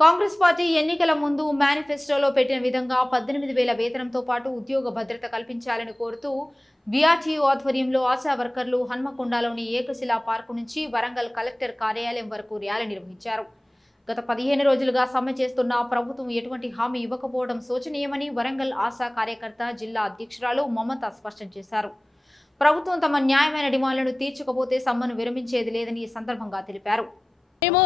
Congress party ఎన్నికల ముందు మేనిఫెస్టోలో పెట్టిన విధంగా 18,000 వేతనంతో పాటు ఉద్యోగ భద్రత కల్పించాలని కోరుతూ బీఆర్టీయూ ఆధ్వర్యంలో ఆశా వర్కర్లు హన్మకొండలోని ఏకశిలా పార్కు నుంచి వరంగల్ కలెక్టర్ కార్యాలయం వరకు ర్యాలీ నిర్వహించారు. గత 15 రోజులుగా సమ్మె చేస్తున్న ప్రభుత్వం ఎటువంటి హామీ ఇవ్వకపోవడం శోచనీయమని వరంగల్ ఆశా కార్యకర్త జిల్లా అధ్యక్షురాలు మమత స్పష్టం చేశారు. ప్రభుత్వం తమ న్యాయమైన డిమాండ్లను తీర్చకపోతే సమ్మెను విరమించేది లేదని ఈ సందర్భంగా తెలిపారు. మేము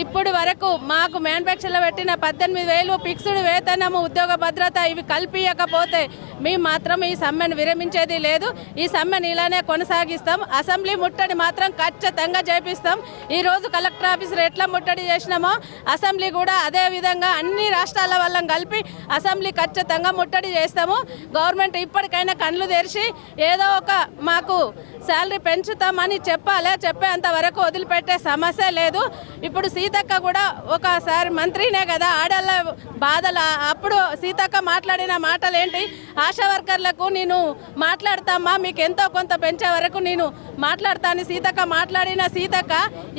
ఇప్పుడు వరకు మాకు మ్యానుఫ్యాక్చర్లో పెట్టిన 18,000 ఫిక్స్డ్ వేతనము ఉద్యోగ భద్రత ఇవి కల్పించకపోతే మేము మాత్రం ఈ సమ్మెను విరమించేది లేదు. ఈ సమ్మెను ఇలానే కొనసాగిస్తాం. అసెంబ్లీ ముట్టడి మాత్రం ఖచ్చితంగా చేపిస్తాం. ఈరోజు కలెక్టర్ ఆఫీసర్ ఎట్లా ముట్టడి చేసినామో అసెంబ్లీ కూడా అదే విధంగా అన్ని రాష్ట్రాల వల్ల కలిపి అసెంబ్లీ ఖచ్చితంగా ముట్టడి చేస్తాము. గవర్నమెంట్ ఇప్పటికైనా కళ్ళు తెరిచి ఏదో ఒక మాకు శాలరీ పెంచుతామని చెప్పేంత వరకు వదిలిపెట్టే సమస్య లేదు. ఇప్పుడు సీతక్క కూడా ఒకసారి మంత్రినే కదా, ఆడళ్ళ బాధల అప్పుడు సీతక్క మాట్లాడిన మాటలు ఏంటి, ఆశా వర్కర్లకు నేను మాట్లాడతామా, మీకు ఎంతో కొంత పెంచే వరకు నేను మాట్లాడతాను సీతక్క మాట్లాడిన సీతక్క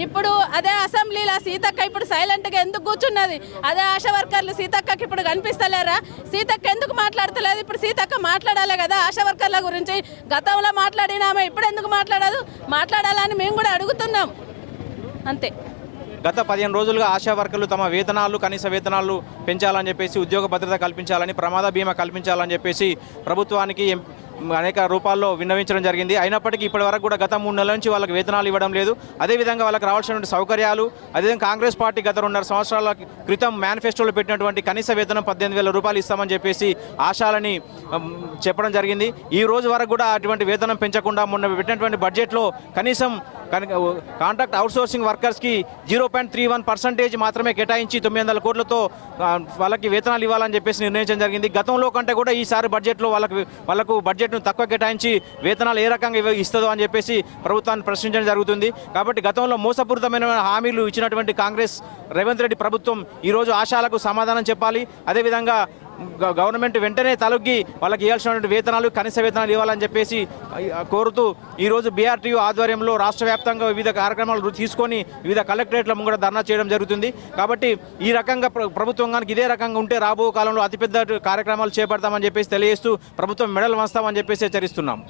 ఇప్పుడు అదే అసెంబ్లీలో సీతక్క ఇప్పుడు సైలెంట్గా ఎందుకు కూర్చున్నది? అదే ఆశా వర్కర్లు సీతక్కకి ఇప్పుడు కనిపిస్తలేరా? సీతక్క ఎందుకు మాట్లాడతలేదు? ఇప్పుడు సీతక్క మాట్లాడాలి కదా ఆశా వర్కర్ల గురించి. గతంలో మాట్లాడినామే, ఇప్పుడు ఎందుకు మాట్లాడదు? మాట్లాడాలని మేము కూడా అడుగుతున్నాం. అంతే. గత 15 రోజులుగా ఆశా వర్కర్లు తమ వేతనాలు కనీస వేతనాలు పెంచాలని చెప్పేసి, ఉద్యోగ భద్రత కల్పించాలని, ప్రమాద బీమా కల్పించాలని చెప్పేసి ప్రభుత్వానికి అనేక రూపాల్లో విన్నవించడం జరిగింది. అయినప్పటికీ ఇప్పటి వరకు కూడా గత 3 నెలల నుంచి వాళ్ళకి వేతనాలు ఇవ్వడం లేదు. అదేవిధంగా వాళ్ళకి రావాల్సినటువంటి సౌకర్యాలు, అదేవిధంగా కాంగ్రెస్ పార్టీ గత 2.5 సంవత్సరాల క్రితం మేనిఫెస్టోలో పెట్టినటువంటి కనీస వేతనం 18,000 రూపాయలు ఇస్తామని చెప్పేసి ఆశాలని చెప్పడం జరిగింది. ఈ రోజు వరకు కూడా అటువంటి వేతనం పెంచకుండా మొన్న పెట్టినటువంటి బడ్జెట్లో కనీసం కాంట్రాక్ట్ అవుట్సోర్సింగ్ వర్కర్స్కి 0.31% మాత్రమే కేటాయించి 900 కోట్లతో వాళ్ళకి వేతనాలు ఇవ్వాలని చెప్పేసి నిర్ణయించడం జరిగింది. గతంలో కంటే కూడా ఈసారి బడ్జెట్లో వాళ్ళకు బడ్జెట్ను తక్కువ కేటాయించి వేతనాలు ఏ రకంగా ఇస్తుందో అని చెప్పేసి ప్రభుత్వాన్ని ప్రశ్నించడం జరుగుతుంది. కాబట్టి గతంలో మోసపూరితమైన హామీలు ఇచ్చినటువంటి కాంగ్రెస్ రేవంత్ రెడ్డి ప్రభుత్వం ఈరోజు ఆశాలకు సమాధానం చెప్పాలి. అదేవిధంగా గవర్నమెంట్ వెంటనే తలొగ్గి వాళ్ళకి ఇవ్వాల్సినటువంటి వేతనాలు కనీస వేతనాలు ఇవ్వాలని చెప్పేసి కోరుతూ ఈరోజు బీఆర్టీయూ ఆధ్వర్యంలో రాష్ట్ర వ్యాప్తంగా వివిధ కార్యక్రమాలు తీసుకొని వివిధ కలెక్టరేట్ల ముంగట ధర్నా చేయడం జరుగుతుంది. కాబట్టి ఈ రకంగా ప్రభుత్వం కనుక ఇదే రకంగా ఉంటే రాబో కాలంలో అతిపెద్ద కార్యక్రమాలు చేపడతామని చెప్పేసి తెలియజేస్తూ ప్రభుత్వం మెడలు వంస్తామని చెప్పేసి హెచ్చరిస్తున్నాం.